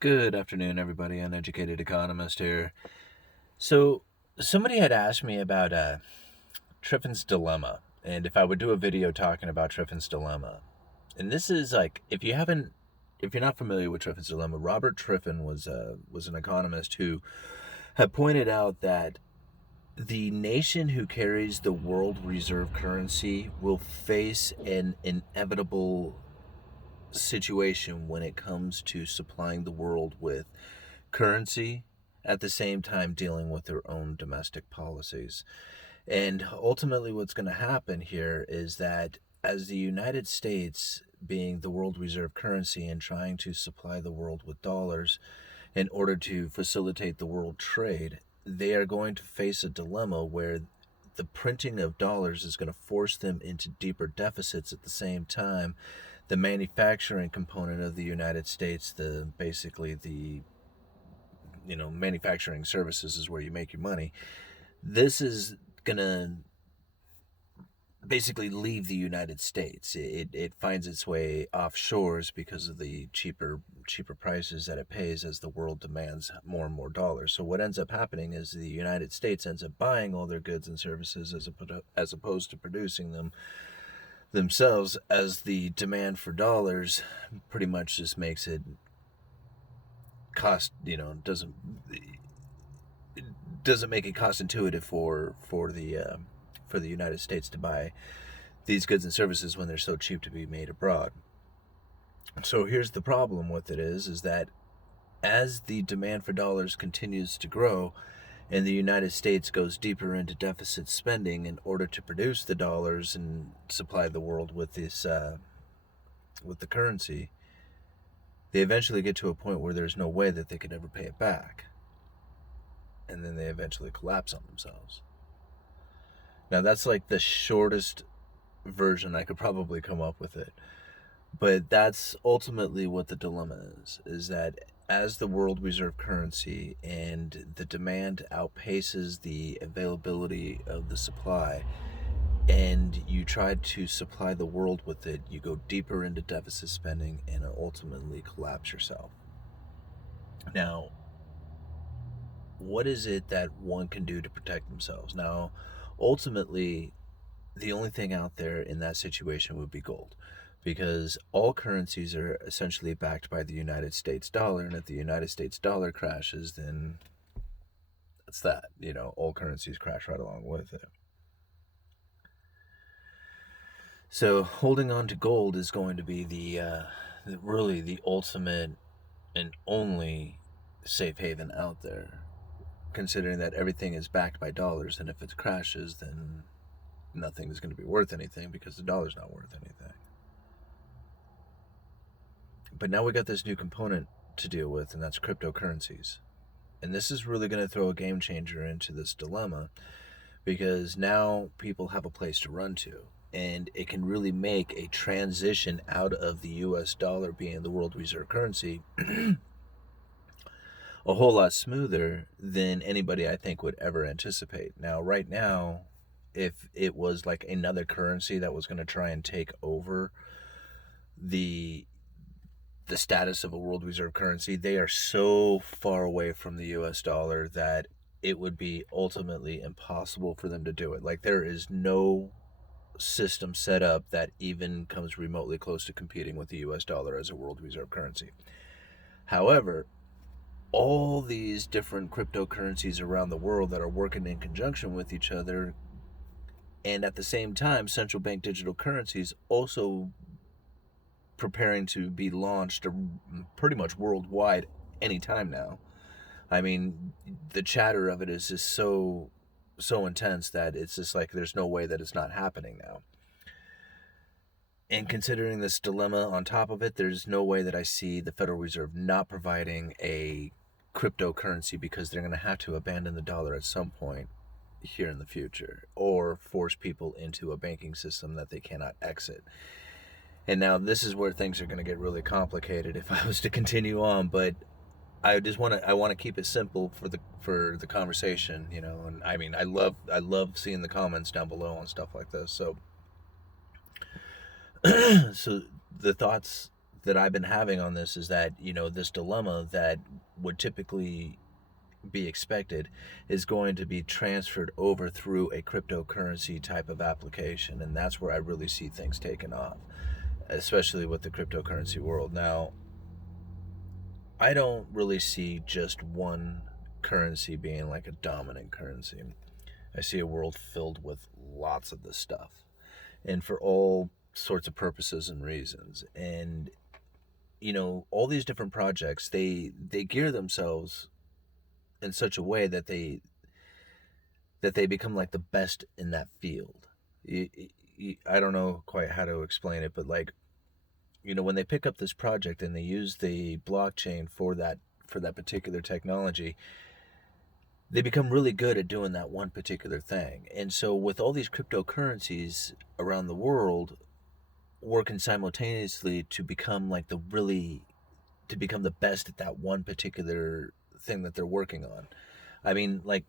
Good afternoon, everybody. Uneducated Economist here. So, somebody had asked me about Triffin's dilemma, and if I would do a video talking about Triffin's dilemma. And this is like, if you're not familiar with Triffin's dilemma, Robert Triffin was an economist who had pointed out that the nation who carries the world reserve currency will face an inevitable situation when it comes to supplying the world with currency at the same time dealing with their own domestic policies. And ultimately, what's going to happen here is that as the United States, being the world reserve currency and trying to supply the world with dollars in order to facilitate the world trade, they are going to face a dilemma where the printing of dollars is going to force them into deeper deficits. At the same time, the manufacturing component of the United States, the basically the manufacturing services is where you make your money. This is gonna basically leave the United States. It finds its way offshores because of the cheaper prices that it pays as the world demands more and more dollars. So what ends up happening is the United States ends up buying all their goods and services as opposed to producing them themselves, as the demand for dollars pretty much just makes it cost, doesn't make it cost intuitive for the United States to buy these goods and services when they're so cheap to be made abroad. So here's the problem with it is that as the demand for dollars continues to grow and the United States goes deeper into deficit spending in order to produce the dollars and supply the world with this with the currency, they eventually get to a point where there's no way that they could ever pay it back, and then they eventually collapse on themselves. Now that's like the shortest version I could probably come up with it. But that's ultimately what the dilemma is that as the world reserve currency and the demand outpaces the availability of the supply, and you try to supply the world with it, you go deeper into deficit spending and ultimately collapse yourself. Now, what is it that one can do to protect themselves? Now, ultimately, the only thing out there in that situation would be gold, because all currencies are essentially backed by the United States dollar, and if the United States dollar crashes, then that's that. All currencies crash right along with it. So holding on to gold is going to be really the ultimate and only safe haven out there, considering that everything is backed by dollars, and if it crashes, then nothing is going to be worth anything because the dollar's not worth anything. But now we got this new component to deal with, and that's cryptocurrencies. And this is really going to throw a game changer into this dilemma, because now people have a place to run to. And it can really make a transition out of the US dollar being the world reserve currency a whole lot smoother than anybody I think would ever anticipate. Now, right now, if it was like another currency that was going to try and take over the the status of a world reserve currency, they are so far away from the US dollar that it would be ultimately impossible for them to do it. Like, there is no system set up that even comes remotely close to competing with the US dollar as a world reserve currency. However, all these different cryptocurrencies around the world that are working in conjunction with each other, and at the same time, central bank digital currencies also preparing to be launched pretty much worldwide anytime now. I mean, the chatter of it is just so intense that it's just like there's no way that it's not happening now. And considering this dilemma on top of it, there's no way that I see the Federal Reserve not providing a cryptocurrency, because they're going to have to abandon the dollar at some point here in the future, or force people into a banking system that they cannot exit. And now this is where things are going to get really complicated if I was to continue on, but I want to keep it simple for the conversation, and I mean, I love seeing the comments down below on stuff like this. So so the thoughts that I've been having on this is that, this dilemma that would typically be expected is going to be transferred over through a cryptocurrency type of application. And that's where I really see things taking off, especially with the cryptocurrency world. Now, I don't really see just one currency being like a dominant currency. I see a world filled with lots of this stuff, and for all sorts of purposes and reasons. And all these different projects, they gear themselves in such a way that they become like the best in that field. I don't know quite how to explain it, but like, when they pick up this project and they use the blockchain for that particular technology, they become really good at doing that one particular thing. And so with all these cryptocurrencies around the world working simultaneously to become the best at that one particular thing that they're working on. I mean, like,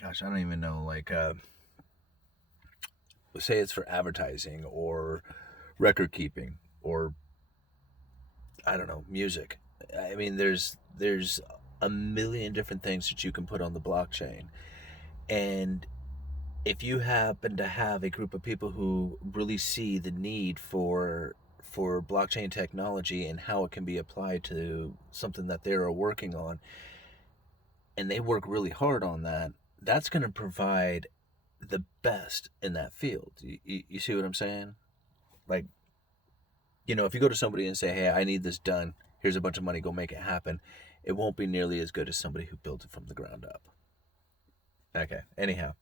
gosh, I don't even know, like, say it's for advertising or record keeping or, I don't know, music. I mean, there's a million different things that you can put on the blockchain. And if you happen to have a group of people who really see the need for blockchain technology and how it can be applied to something that they're working on, and they work really hard on that, that's going to provide the best in that field. You see what I'm saying? Like, if you go to somebody and say, hey, I need this done, here's a bunch of money, go make it happen, it won't be nearly as good as somebody who built it from the ground up. Okay, anyhow,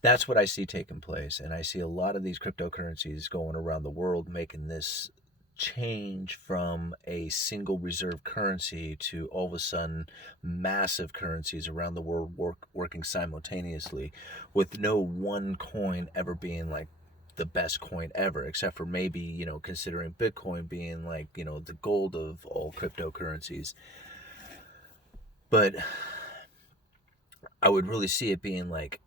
that's what I see taking place. And I see a lot of these cryptocurrencies going around the world making this change from a single reserve currency to all of a sudden massive currencies around the world working simultaneously, with no one coin ever being like the best coin ever, except for maybe, considering Bitcoin being like, the gold of all cryptocurrencies. But I would really see it being like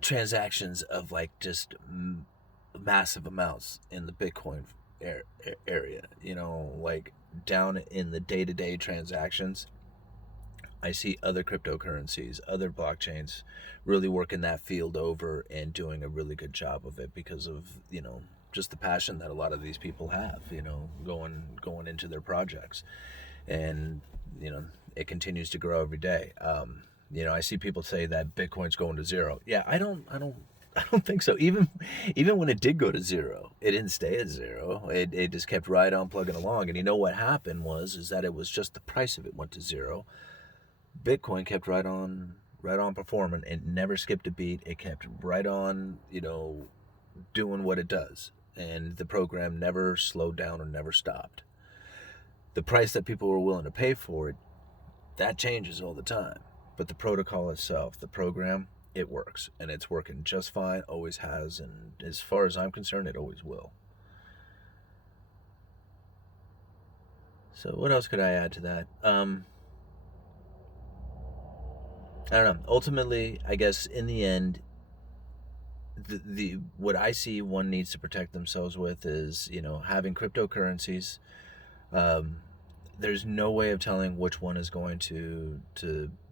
transactions of like just massive amounts in the Bitcoin area, like down in the day-to-day transactions. I see other cryptocurrencies, other blockchains really working that field over and doing a really good job of it because of, just the passion that a lot of these people have, going into their projects. And, it continues to grow every day. I see people say that Bitcoin's going to zero. Yeah, I don't think so. Even when it did go to zero, it didn't stay at zero. It just kept right on plugging along. And what happened is that it was just the price of it went to zero. Bitcoin kept right on performing. It never skipped a beat. It kept right on, doing what it does. And the program never slowed down or never stopped. The price that people were willing to pay for it, that changes all the time. But the protocol itself, the program, it works. And it's working just fine, always has. And as far as I'm concerned, it always will. So what else could I add to that? I don't know. Ultimately, I guess in the end, the what I see one needs to protect themselves with is, having cryptocurrencies. There's no way of telling which one is going to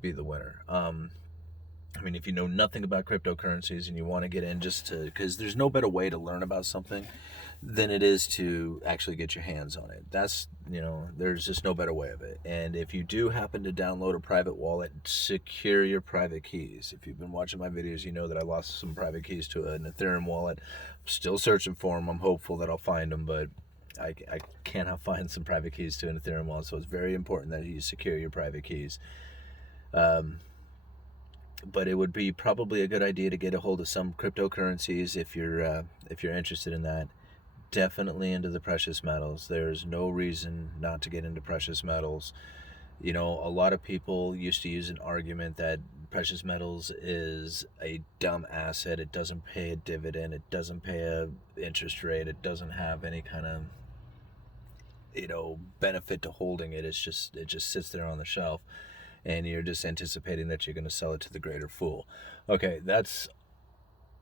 be the winner. If you know nothing about cryptocurrencies and you want to get in because there's no better way to learn about something than it is to actually get your hands on it. That's, there's just no better way of it. And if you do happen to download a private wallet, secure your private keys. If you've been watching my videos, you know that I lost some private keys to an Ethereum wallet. I'm still searching for them. I'm hopeful that I'll find them, but I cannot find some private keys to an Ethereum wallet, so it's very important that you secure your private keys. But it would be probably a good idea to get a hold of some cryptocurrencies if you're interested in that. Definitely into the precious metals. There's no reason not to get into precious metals. A lot of people used to use an argument that precious metals is a dumb asset. It doesn't pay a dividend. It doesn't pay a interest rate. It doesn't have any kind of benefit to holding it. It just sits there on the shelf, and you're just anticipating that you're going to sell it to the greater fool. Okay, that's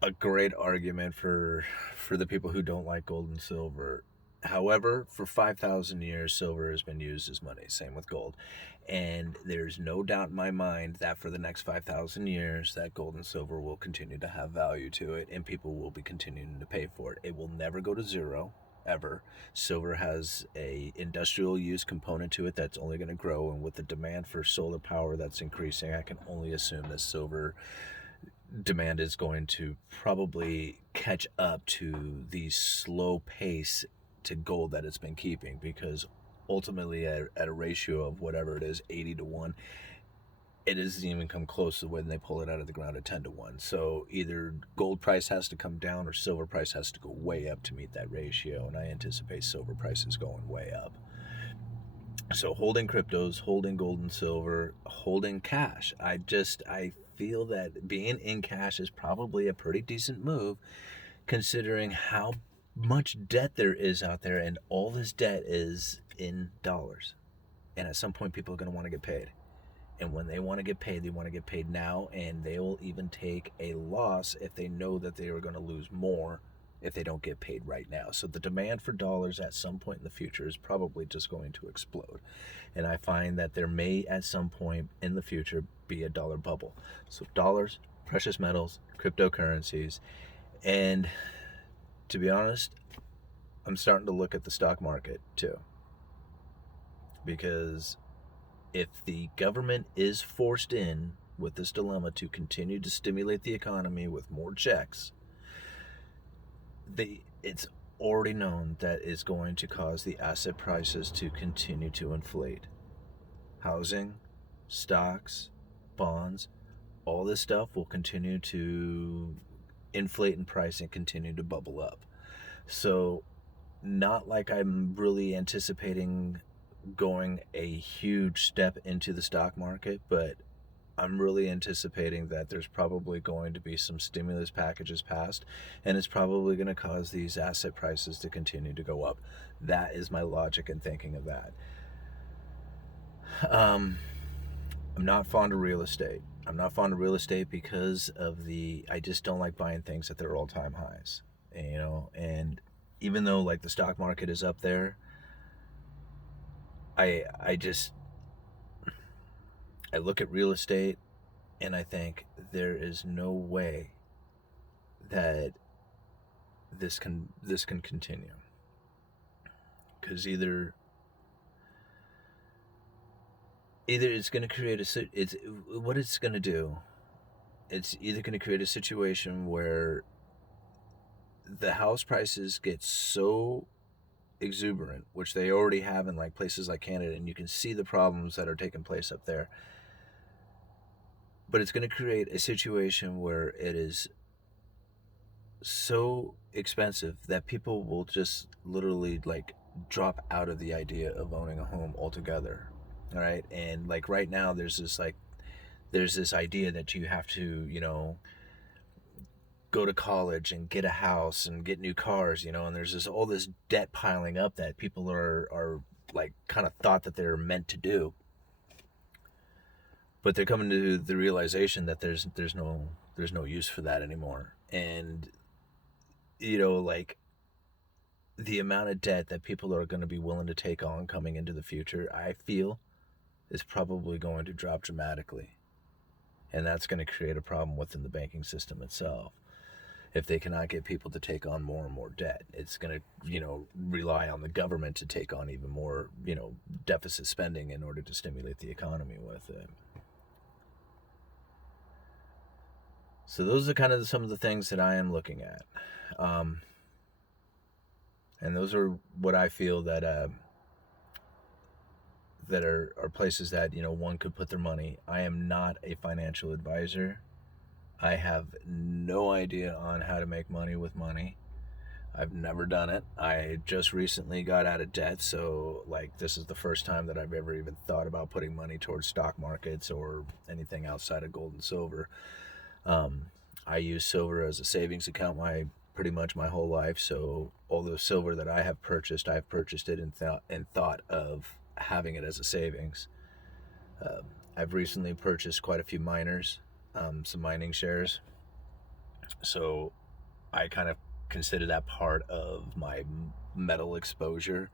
a great argument for the people who don't like gold and silver. However, for 5,000 years, silver has been used as money. Same with gold. And there's no doubt in my mind that for the next 5,000 years, that gold and silver will continue to have value to it, and people will be continuing to pay for it. It will never go to zero, ever. Silver has a industrial use component to it that's only going to grow, and with the demand for solar power that's increasing, I can only assume that silver demand is going to probably catch up to the slow pace to gold that it's been keeping, because ultimately at a ratio of whatever it is, 80 to 1, it doesn't even come close to when they pull it out of the ground at 10 to 1. So either gold price has to come down or silver price has to go way up to meet that ratio, and I anticipate silver prices going way up. So holding cryptos, holding gold and silver, holding cash. I feel that being in cash is probably a pretty decent move, considering how much debt there is out there, and all this debt is in dollars. And at some point, people are going to want to get paid. And when they want to get paid, they want to get paid now, and they will even take a loss if they know that they are going to lose more if they don't get paid right now. So the demand for dollars at some point in the future is probably just going to explode. And I find that there may at some point in the future be a dollar bubble. So dollars, precious metals, cryptocurrencies, and to be honest, I'm starting to look at the stock market too. Because if the government is forced in with this dilemma to continue to stimulate the economy with more checks, it's already known that it's going to cause the asset prices to continue to inflate. Housing, stocks, bonds, all this stuff will continue to inflate in price and continue to bubble up. So, not like I'm really anticipating going a huge step into the stock market, but I'm really anticipating that there's probably going to be some stimulus packages passed, and it's probably going to cause these asset prices to continue to go up. That is my logic in thinking of that. I'm not fond of real estate. I'm not fond of real estate because of I just don't like buying things at their all-time highs, and even though like the stock market is up there, I look at real estate and I think there is no way that this can continue, because either it's going to create what it's going to do. It's either going to create a situation where the house prices get so exuberant, which they already have in like places like Canada, and you can see the problems that are taking place up there. But it's going to create a situation where it is so expensive that people will just literally like drop out of the idea of owning a home altogether. All right. And like right now, there's this idea that you have to, go to college and get a house and get new cars, and there's all this debt piling up that people are like kind of thought that they're meant to do. But they're coming to the realization that there's no use for that anymore. And like the amount of debt that people are going to be willing to take on coming into the future, I feel is probably going to drop dramatically. And that's going to create a problem within the banking system itself. If they cannot get people to take on more and more debt, it's going to, rely on the government to take on even more, deficit spending in order to stimulate the economy with it. So those are kind of some of the things that I am looking at. And those are what I feel that are places that, one could put their money. I am not a financial advisor. I have no idea on how to make money with money. I've never done it. I just recently got out of debt, so like this is the first time that I've ever even thought about putting money towards stock markets or anything outside of gold and silver. I use silver as a savings account pretty much my whole life, so all the silver that I have purchased, I've purchased it in thought of having it as a savings. I've recently purchased quite a few miners, some mining shares, so I kind of consider that part of my metal exposure,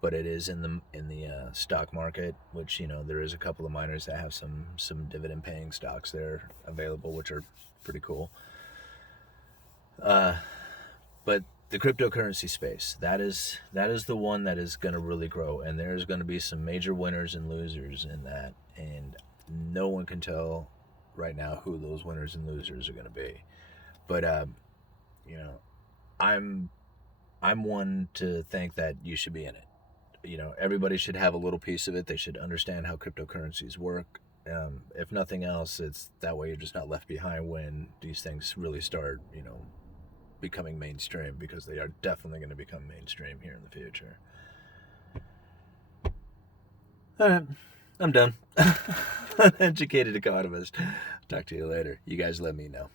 but it is in the stock market, which, you know, there is a couple of miners that have some dividend paying stocks there available, which are pretty cool. But the cryptocurrency space, that is the one that is going to really grow, and there's going to be some major winners and losers in that, and no one can tell right now who those winners and losers are going to be. But you know, I'm one to think that you should be in it. You know, everybody should have a little piece of it. They should understand how cryptocurrencies work. If nothing else, it's that way you're just not left behind when these things really start, you know, becoming mainstream, because they are definitely going to become mainstream here in the future. All right, I'm done. Uneducated Economist. Talk to you later. You guys let me know.